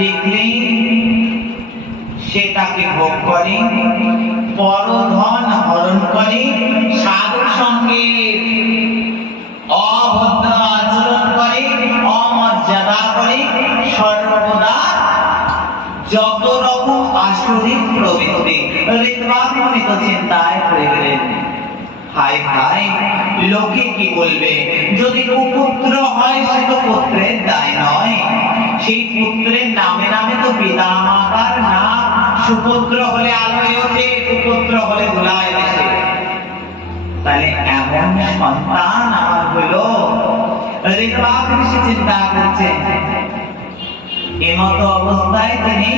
দেখলেই সে তাকে ভোগ করে, পরধন হরণ করে, সাধুর সঙ্গে অভদ্র আচরণ করে, অমর্যাদা করে, সর্বদা যত রকম আসরিক প্রবৃত্তি ঋতবাগমনিত চিন্তায় পড়ে গেলেন। হায় হায়, লোকে কি বলবে? যদি কুপুত্র হয় সে তো পুত্রের দায় নয়, সেই পুত্রের নামে নামে তো পিতা মাতার নাম। সুপুত্র হলে আলোয় ওঠে, কুপুত্র হলে ধুলায় আসে। তাহলে এমন সন্তান আমার হলো, ঋতবাগ ঋষি চিন্তা করছেন। এমতো অবস্থায় তিনি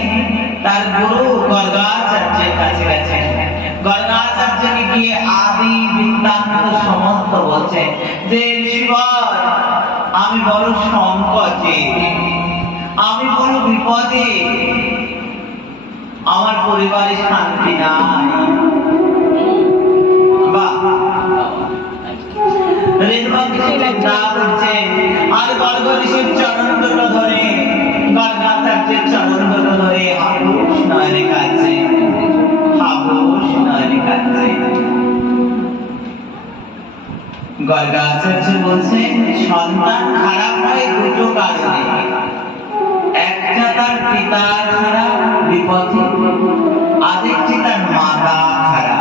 তার গুরু গর্গাচার্যের কাছে গেছেন। গর্গাচার্যকে গিয়ে আদি বৃত্তান্ত সমস্ত বলছেন যে ঋষিবর, আমি বড় সংকটে, আমি বড় বিপদে, আমার পরিবারে শান্তি নাই। আর গর্গ ঋষির চরণ দুটো ধরে, গর্গাচার্যের চরণ দুটো ধরে হাবুস নয়নে কাঁদছে, হাবুস নয়নে কাঁদছে। গর্গাচার্য বলছেন সন্তান খারাপ হয় দুটো কারণে, একটা তার পিতার খারাপ বিপদে, আরেকটি তার মাতা খারাপ।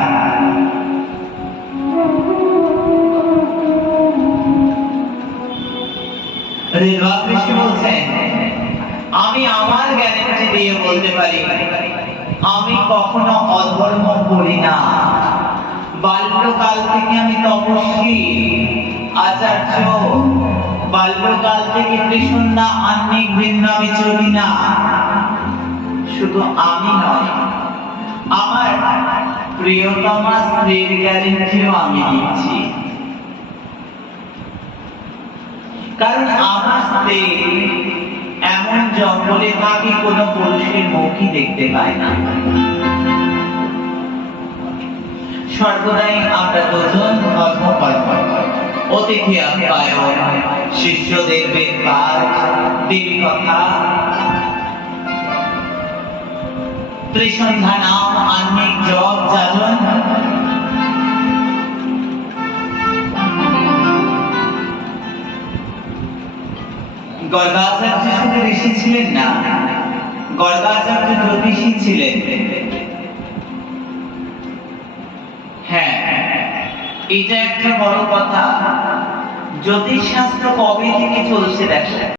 ঋতবাগ ঋষি বলছেন আমি আমার গ্যারান্টি দিয়ে বলতে পারি, আমি কখনো অধর্ম করি না। বাল্যকাল থেকে আমি তপস্বী আচার্য, বাল্যকাল থেকে কৃষ্ণা আন্নিক ভিন্ন আমি চলি না। শুধু আমি নয়, আমার প্রিয়তমা স্ত্রীর গ্যারান্টিও আমি দিচ্ছি। কারণ আমার স্ত্রী এমন জঙ্গলে থাকে কোন পুরুষের মুখই দেখতে পায় না। সর্বদাই আমরা দুজন ধর্ম কর্ম, অতিথি আপ্যায়ন, শিষ্যদের বেদপাঠ, দেবী কথা, ত্রিসন্ধ্যা নাম, আহ্নিক জপ যাজন। গর্গাচার্য শুধু ঋষি ছিলেন না, গর্গাচার্য জ্যোতিষী ছিলেন। হ্যাঁ, এটা একটা বড় কথা। জ্যোতিষ শাস্ত্র কবে থেকে চলছে দেখো।